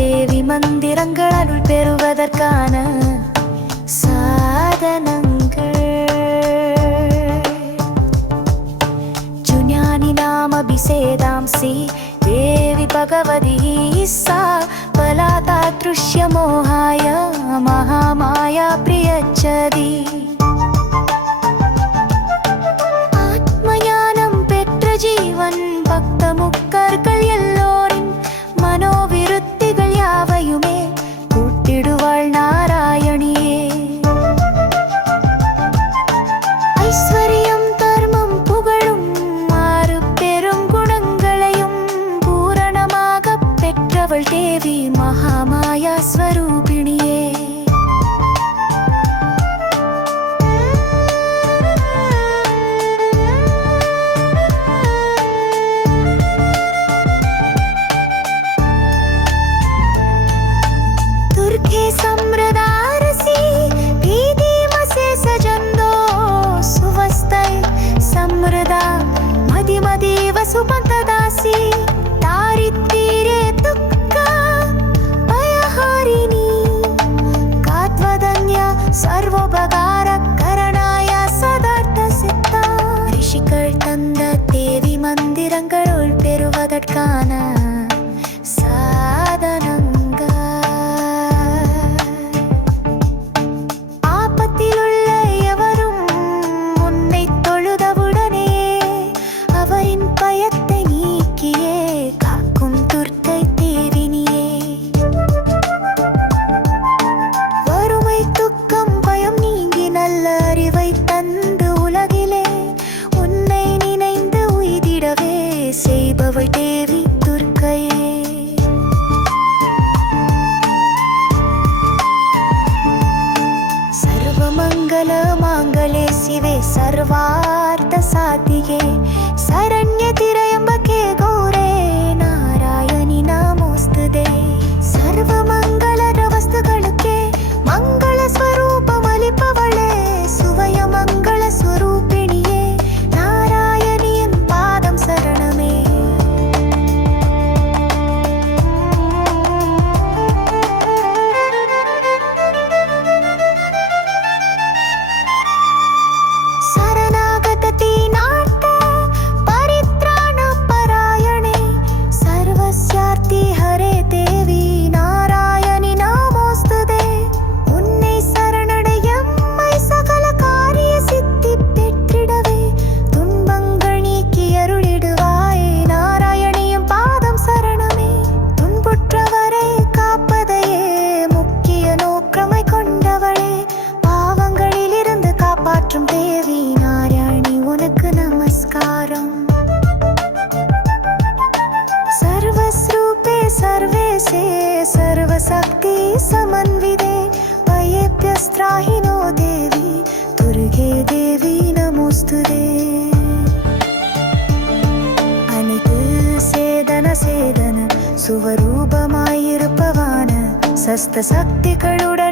தேவி மந்திரங்கள் அருள் பெறுவதற்கான சாதனங்கள். जुन्यानि नामभिषेदांसि देवी भगवती सा बलाता दृश्यमोहाय महामाया प्रियच्छति. ஆத்மஞானம் பெற்ற ஜீவன் பக்த முக்கர்கள் எல்லோரின் மனோவிருத்திகள் யாவையுமே கூட்டிடுவாள் நாராயணியே. ஐஸ்வர்யம் தர்மம் புகழும் ஆறு பெரும் குணங்களையும் பூரணமாக பெற்றவள் தேவி மகாமாயா ஸ்வரூபிணியே. समृदारसी भीतिमसे सजन्दो सुवस्तै समृदा मदिमदीव सुमतदासी दारिद्र्ये दुःखा भयहारिणी कात्वदन्या सर्वोपकारकरणाय सदार्थसिद्धा. ऋषिகள் தந்த தேவி மந்திரங்களுள் பெறுவதற்கான சாதனங்கள். செய்பவள் தேவி துர்க்கையே. சர்வமங்கல மாங்கலே சிவே சர்வார்த்த சாதிகே சரண்ய திரையம்பகே கௌரே நாராயணி நமோஸ்துதே. சர்வமங்கல வஸ்துகளுக்கே மங்கள ஸ்வரூபம் அளிப்பவளே சுவய மங்கள ஸ்வரூபிணியே நாராயணியின் பாதம் சரணமே. தேவி நாராயணி உனக்கு நமஸ்காரம். சர்வஸ்ரூபே சர்வேசே சர்வசக்தி சமன்விதே பயேப்யஸ்த்ராஹினோ தேவி துர்கே தேவி நமோஸ்துதே. அனைத்து சேதன சுவரூபமாயிருப்பவான சஸ்த சக்திகளுடன்